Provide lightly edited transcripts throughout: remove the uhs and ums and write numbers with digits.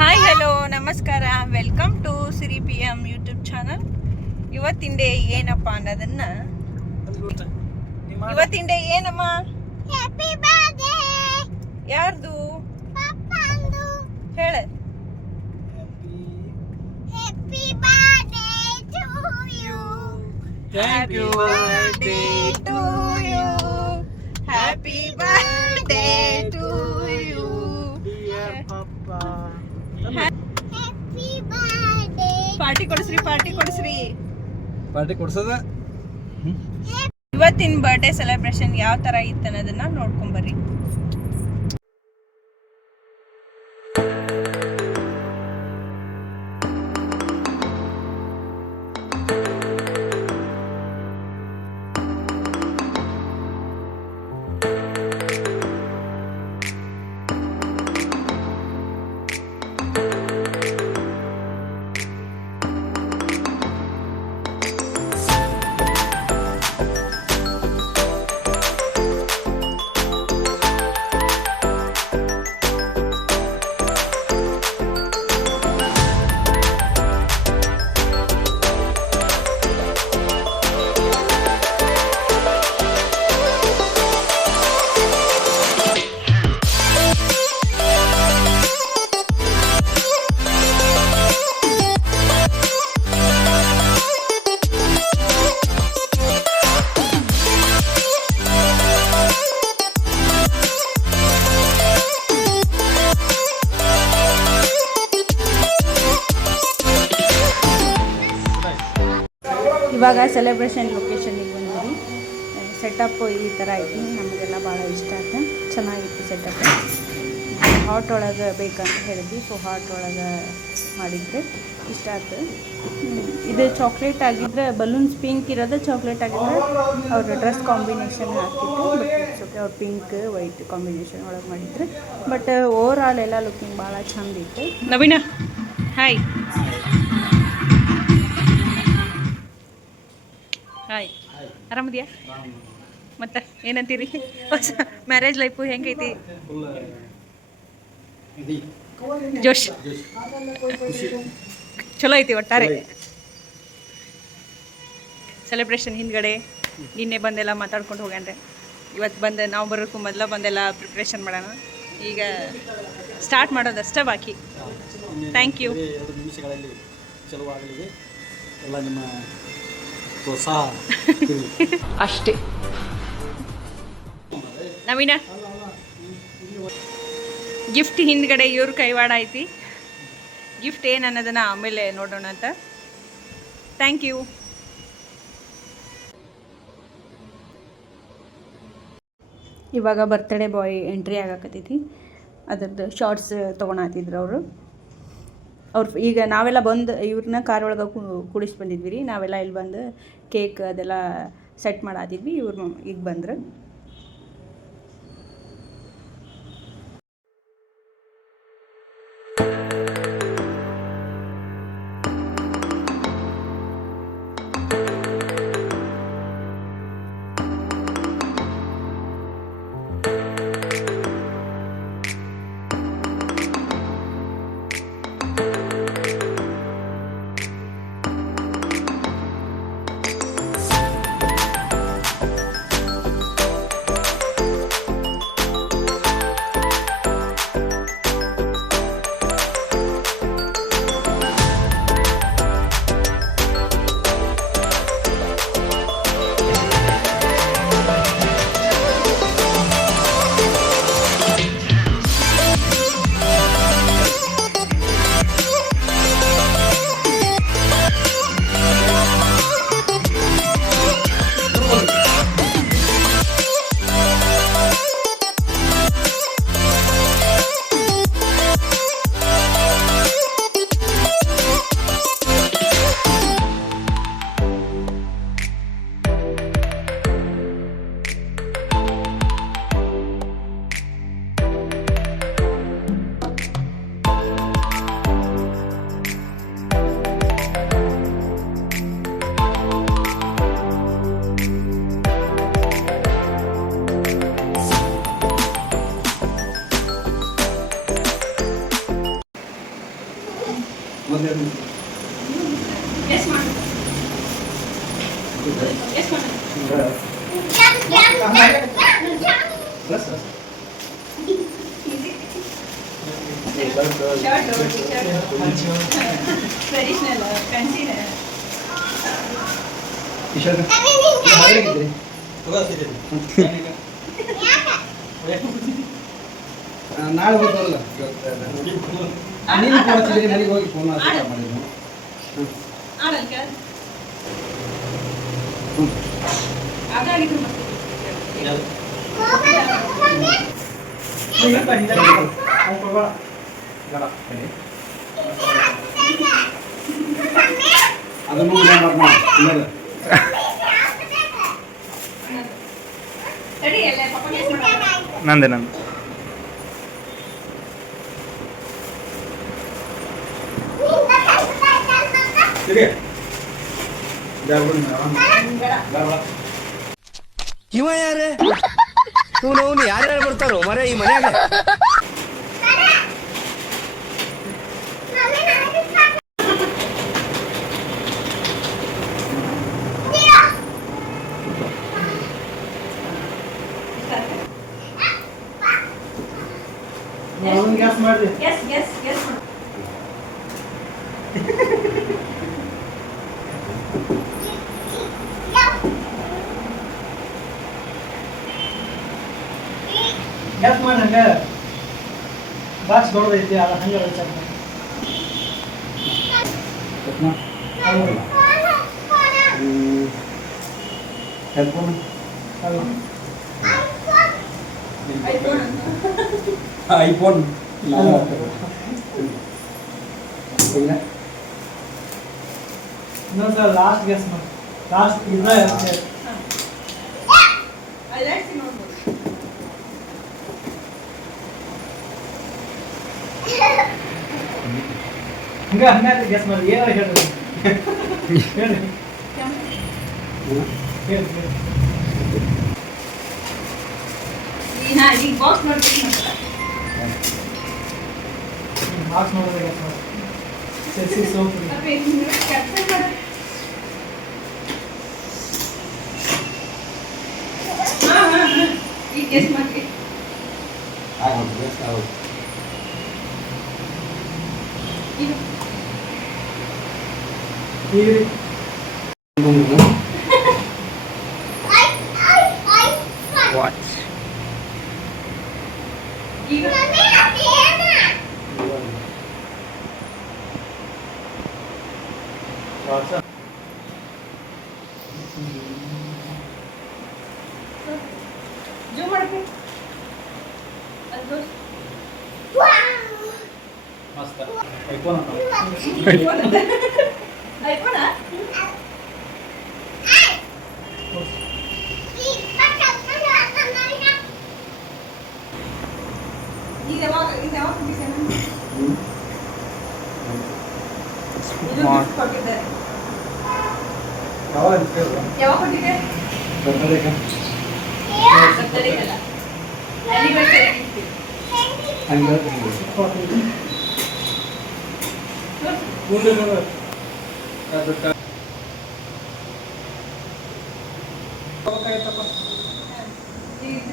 Hi hello ನಮಸ್ಕಾರ, welcome to Siri P M YouTube channel. ಇವತ್ತಿನ day ಏನಪ್ಪ ಅನ್ನೋದನ್ನ ಇವತ್ತಿನ ಡೇ ಏನಮ್ಮ? Happy birthday. ಯಾರ್ದು ಪಪ್ಪಂದು. ಹೇಳ. Happy birthday to you. Thank you. Birthday to you. Happy birthday to you. Dear Papa. Happy birthday. Party ಕೊಡಿಸ್ರಿ, ಪಾರ್ಟಿ ಕೊಡಿಸ್ರಿ. ಪಾರ್ಟಿ ಕೊಡ್ಸದ? ಇವತ್ತಿನ ಬರ್ಡೇ ಸೆಲೆಬ್ರೇಷನ್ ಯಾವ ತರ ಇತ್ತು ಅನ್ನೋದನ್ನ ನೋಡ್ಕೊಂಬರ್ರಿ. ಇವಾಗ ಸೆಲೆಬ್ರೇಷನ್ ಲೊಕೇಶನಿಗೆ ಬಂದಿರಿ. ಸೆಟಪ್ ಈ ಥರ ಐತಿ, ನಮಗೆಲ್ಲ ಭಾಳ ಇಷ್ಟ ಆಯ್ತು. ಚೆನ್ನಾಗಿತ್ತು ಸೆಟಪ್. ಹಾಟ್ ಒಳಗೆ ಬೇಕಂತ ಹೇಳಿದ್ವಿ, ಸೊ ಹಾಟ್ ಒಳಗೆ ಮಾಡಿದ್ರೆ ಇಷ್ಟ ಆಯ್ತು. ಇದು ಚಾಕ್ಲೇಟ್ ಆಗಿದ್ರೆ, ಬಲೂನ್ಸ್ ಪಿಂಕ್ ಇರೋದು ಚಾಕ್ಲೇಟ್ ಆಗಿದ್ರೆ ಅವ್ರ ಡ್ರೆಸ್ ಕಾಂಬಿನೇಷನ್ ಹಾಕಿತ್ತು. ಬಟ್ ಇಟ್ಸ್ ಓಕೆ, ಅವ್ರು ಪಿಂಕ್ ವೈಟ್ ಕಾಂಬಿನೇಷನ್ ಒಳಗೆ ಮಾಡಿದ್ರು. ಬಟ್ ಓವರ್ ಆಲ್ ಎಲ್ಲ ಲುಕಿಂಗ್ ಭಾಳ ಚಂದ ಇತ್ತು. ನವೀನ ಹಾಯ್ ಹಾಯ್, ಆರಾಮದಿಯಾ? ಮತ್ತೆ ಏನಂತೀರಿ? ಹೊಸ ಮ್ಯಾರೇಜ್ ಲೈಫು ಹೆಂಗೈತಿ? ಜೋಶ್ ಚಲೋ ಐತಿ ಒಟ್ಟಾರೆ. ಸೆಲೆಬ್ರೇಷನ್ ಹಿಂದ್ಗಡೆ ನಿನ್ನೆ ಬಂದೆಲ್ಲ ಮಾತಾಡ್ಕೊಂಡು ಹೋಗ್ಯಾನ್ರೆ. ಇವತ್ತು ಬಂದು ನಾವು ಬರೋಕ್ಕೂ ಮೊದಲ ಬಂದೆಲ್ಲ ಪ್ರಿಪ್ರೇಷನ್ ಮಾಡೋಣ. ಈಗ ಸ್ಟಾರ್ಟ್ ಮಾಡೋದಷ್ಟೇ ಬಾಕಿ. Thank you. 2 ನಿಮಿಷಗಳಲ್ಲಿ ಚಲುವಾಗಲಿದೆ. ಎಲ್ಲ ನಿಮ್ಮ ಪ್ರೋತ್ಸಾಹ ಅಷ್ಟೇ. ನವೀನ ಗಿಫ್ಟ್ ಹಿಂದ್ಗಡೆ ಇವ್ರ ಕೈವಾಡ ಐತಿ. ಗಿಫ್ಟ್ ಏನು ಅನ್ನೋದನ್ನ ಆಮೇಲೆ ನೋಡೋಣ ಅಂತ. Thank you. ಇವಾಗ ಬರ್ತ್ಡೇ ಬಾಯ್ ಎಂಟ್ರಿ ಆಗಾಕತ್ತೈತಿ. ಅದ್ರದ್ದು ಶಾರ್ಟ್ಸ್ ತೊಗೊಳತ್ತಿದ್ರು ಅವರು. ಈಗ ನಾವೆಲ್ಲ ಬಂದು ಇವ್ರನ್ನ ಕಾರ್ ಒಳಗೆ ಕೂಡಿಸಿ ಬಂದಿದ್ವಿ ರೀ. ನಾವೆಲ್ಲ ಇಲ್ಲಿ ಬಂದು ಕೇಕ್ ಅದೆಲ್ಲ ಸೆಟ್ ಮಾಡಾತಿದ್ವಿ. ಇವ್ರು ಈಗ ಬಂದ್ರು. ಗೆಸ್ ಮಾಡು ಗೆಸ್ ಮಾಡು ಟ್ರೆಡಿಷನಲ್ ಕನ್ಸಿಡರ್ ನಾಳೆ ಹೋಗ್ತಾರಲ್ಲ ನೀನು ಫೋನ್ ಹಚ್ಚಿದ್ದೀನಿ ಮನೆಗೆ ಹೋಗಿ ಫೋನ್ ಮಾಡಿದ್ರು ಆಡಲ್ ಕೇಳ ಅದಾಗಿದ್ರು ಮತ್ತೆ ಅದನ್ನು ಸರಿ ಎಲ್ಲ ಪಾಪ ಗೆಸ್ ಮಾಡು ನಂದೆ ಇವ ಯಾರೇ ಇವನು ಯಾರ್ಯಾರು ಬರ್ತಾರೋ ಮರ ಈ ಮನ್ಯಾಗ ಗ್ಯಾಸ್ ಮಾಡಿದೆ ಗೆಸ್ ಗೆಸ್ ಗೆಸ್ ಮಾಡು ಗ್ಯಾಸ್ ಮಾಡಿ ಹಂಗೆ ಬಾಕ್ಸ್ ದೊಡ್ಡದೈತಿ ಅದು ಹಂಗೆ ವಿಚಾರ ಹೆಡ್ಫೋನ್ ಐಫೋನ್ ಇನ್ನೊಂದು ಲಾಸ್ಟ್ ಗೆಸ್ ಮಾಡಿ ಲಾಸ್ಟ್ ಇದ್ರೆ ಅಲ್ಲಾಡ್ಸಿ ನೋಡ್ಬೋದು ಹಂಗಾದ್ರೆ ಗೆಸ್ ಮಾಡಿ ಏನಾರ ಹೇಳಿ ಹೇಳಿ ಈಗ ಬಾಕ್ಸ್ ನೋಡ್ಬೇಕು ಮಾರ್ಕ್ಸ್ ನೋಡಿದ್ರೆ ಗೆಸ್ ಮಾಡಿ ಸೆಕ್ಸಿ ಸೋಪ್ ಕ್ಯಾಪ್ಚರ್ ಮಾಡು ಈಗ ಗೆಸ್ ಮಾಡಿ ಈಗ ಈಗ ವಾಚ್ ಈಗ ಜೂಮ್ ಮಾಡ್ಬೇಕು ಅದು ಮಸ್ತ್ ಐಫೋನ್ ಐಫೋನಾ ಈಗ ಯಾವಾಗ ಕೊಟ್ಟಿದ್ದೆ ಯಾವಾಗ ಕೊಟ್ಟಿದ್ದೆ ಬರ್ತಡೇಗಲ್ಲ ಆನಿವರ್ಸರಿ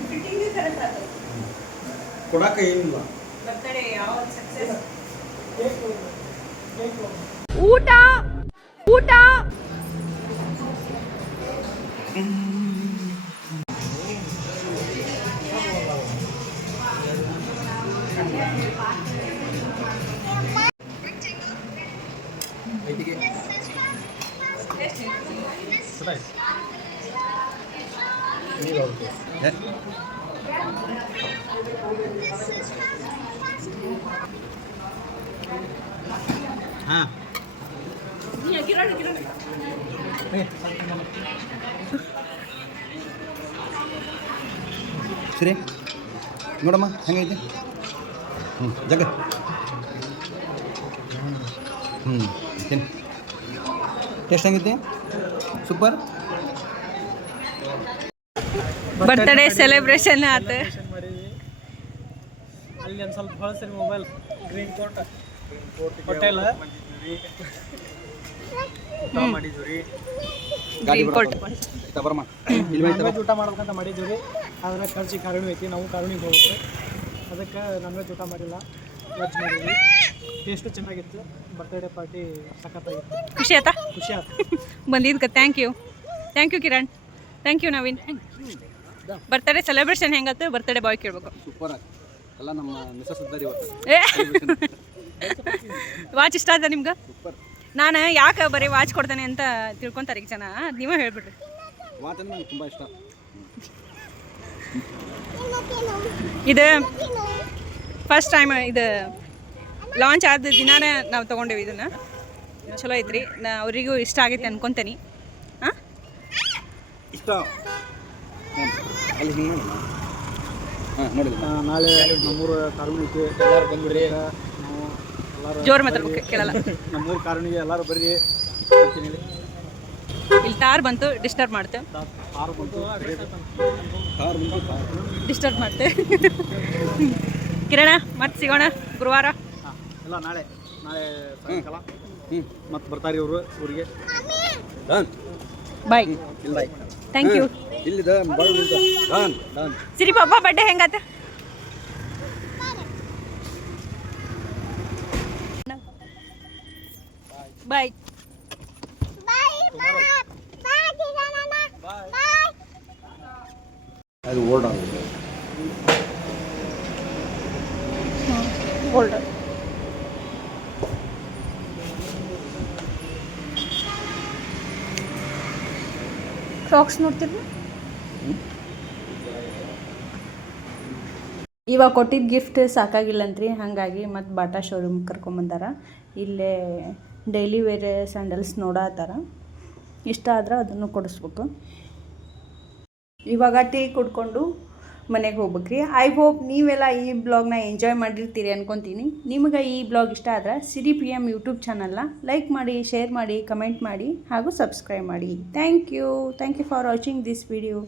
ಫಿಟ್ಟಿಂಗ್ ಕರೆಕ್ಟ್ ಆಗ್ತದೆ ಕೊಡಾಕ ಏನಿಲ್ಲ ಬರ್ತಡೇ ಯಾವ ಸಕ್ಸಸ್ ಊಟ ಊಟ ಹಾಂ ಕಿರಣ್ ಕಿರಣ್ ಸರಿ ನೋಡಮ್ಮ ಹೆಂಗೈತಿ ಜಗ ತಿನ್ ಟೇಸ್ಟ್ ಹೆಂಗೈತಿ ಸೂಪರ್ ಬರ್ತ್ಡೇ ಸೆಲೆಬ್ರೇಷನ್ ಆತ ಅಲ್ಲಿ ಒಂದು ಸ್ವಲ್ಪ ಹೊಳಸ್ರಿ ಮೊಬೈಲ್ ಗ್ರೀನ್ ಕೋಟ್ ಹೋಟೆಲ್ ಗಾಡಿ Green coat. ಬರಮ್ಮ ಇಲ್ಲಿ ಬೈ ನಾನ್ ವೆಜ್ ಊಟ ಮಾಡ್ಬೇಕಂತ ಮಾಡಿದ್ದೀವಿ ರೀ ಆದರೆ ಖರ್ಚು ಕಾರಣ ಐತಿ ನಾವು ಕಾರಣಿಗೆ ಹೋಗುತ್ತೆ ಅದಕ್ಕೆ ನಾನ್ ವೆಜ್ ಊಟ ಮಾಡಿಲ್ಲ ವೆಜ್ ಮಾಡಿದ್ವಿ ಟೇಸ್ಟು ಚೆನ್ನಾಗಿತ್ತು ಬರ್ತ್ಡೇ ಪಾರ್ಟಿ ಸಖತ್ತಾಗಿತ್ತು ಖುಷಿ ಆಯ್ತಾ ಖುಷಿ ಆಯ್ತು ಬಂದಿದ್ದಕ್ಕೆ thank you Kiran thank you Naveen birthday celebration ಹೆಂಗತ್ತು ಬರ್ತಡೇ ಬಾಯ್ ಕೇಳ್ಬೇಕು ಸೂಪರ್ ಆಗಿ ಎಲ್ಲ ನಮ್ಮ ಮಿಸಸ್ ಇದ್ದಾರೆ ಇವತ್ತು ಏ ವಾಚ್ ಇಷ್ಟ ಆಯ್ತಾ ನಿಮ್ಗೆ ನಾನು ಯಾಕೆ ಬರೀ ವಾಚ್ ಕೊಡ್ತೇನೆ ಅಂತ ತಿಳ್ಕೊತಾರೆ ಈಗ ಜನ ನೀವೇ ಹೇಳ್ಬಿಡ್ರಿ ವಾಚ್ ಅಂದ್ರೆ ನಂಗೆ ತುಂಬ ಇಷ್ಟ ಇದು ಫಸ್ಟ್ ಟೈಮ್ ಇದು ಲಾಂಚ್ ಆದ ದಿನಾನೇ ನಾವು ತೊಗೊಂಡೇವಿ ಇದನ್ನು ಚಲೋ ಐತ್ರಿ ಅವರಿಗೂ ಇಷ್ಟ ಆಗೈತೆ ಅನ್ಕೊತೀನಿ ಹಾಂ ಇಷ್ಟ ಅಲ್ಲಿ ಹಿಂಗೆ ಮಾಡಿ ಹಾಂ ನೋಡಿಲ್ಲ ನಾಳೆ ನಮ್ಮೂರು ಕಾರುಣಿಗೆ ಎಲ್ಲರೂ ಬಂದ್ಬಿಡ್ರಿ ನಾವು ಎಲ್ಲರೂ ಜೋರು ಮಾತಾಡ್ಬೇಕು ಕೇಳಲ್ಲ ನಮ್ಮೂರು ಕಾರುಣಿಗೆ ಎಲ್ಲರೂ ಬರ್ರಿ ಅಂತೀನಿ ಇಲ್ಲಿ ತಾರ್ ಬಂತು ಡಿಸ್ಟರ್ಬ್ ಮಾಡ್ತೆ ಕಾರು ಬಂತು ಕಾರ್ ಬಂದು ಕಾರ್ ಡಿಸ್ಟರ್ಬ್ ಮಾಡ್ತೆ ಕಿರಣ ಮತ್ತೆ ಸಿಗೋಣ ಗುರುವಾರ ಹಾಂ ಎಲ್ಲ ನಾಳೆ ಸಾಯಂಕಾಲ ಮತ್ತೆ ಬರ್ತಾರೆ ಇವರು ಊರಿಗೆ ಡನ್ ಬಾಯ್ ಇಲ್ಲ ಥ್ಯಾಂಕ್ ಯು ಇಲ್ಲಿದ ಬರೋದಿಲ್ಲ ಡನ್ ಡನ್ ಸಿರಿ ಪಾಪ ಬರ್ಡೇ ಹೆಂಗಾತ ಬಾಯ್ ಅದು ಓಲ್ಡ್ ಆಗಿದೆ ಗೋಲ್ಡ್ ಕ್ರಾಕ್ಸ್ ನೋಡ್ತೀರಿ ಇವಾಗ ಕೊಟ್ಟಿದ್ದ ಗಿಫ್ಟ್ ಸಾಕಾಗಿಲ್ಲಂತ್ರಿ ಹಾಗಾಗಿ ಮತ್ತು ಬಾಟಾ ಶೋರೂಮ್ ಕರ್ಕೊಂಬಂದಾರ ಇಲ್ಲೇ ಡೈಲಿ ವೇರ್ ಸ್ಯಾಂಡಲ್ಸ್ ನೋಡತ್ತಾರ ಇಷ್ಟ ಆದ್ರೆ ಅದನ್ನು ಕೊಡಿಸ್ಬೇಕು ಇವಾಗ ಟೀ ಕುಡ್ಕೊಂಡು ಮನೆಗೆ ಹೋಗ್ಬೇಕ್ರಿ ಐ ಹೋಪ್ ನೀವೆಲ್ಲ ಈ ಬ್ಲಾಗ್ನ ಎಂಜಾಯ್ ಮಾಡಿರ್ತೀರಿ ಅನ್ಕೊತೀನಿ ನಿಮಗೆ ಈ ಬ್ಲಾಗ್ ಇಷ್ಟ ಆದ್ರೆ ಸಿರಿ ಪಿ ಎಮ್ ಯೂಟ್ಯೂಬ್ ಚಾನಲ್ನ ಲೈಕ್ ಮಾಡಿ ಶೇರ್ ಮಾಡಿ ಕಮೆಂಟ್ ಮಾಡಿ ಹಾಗೂ ಸಬ್ಸ್ಕ್ರೈಬ್ ಮಾಡಿ thank you for watching this video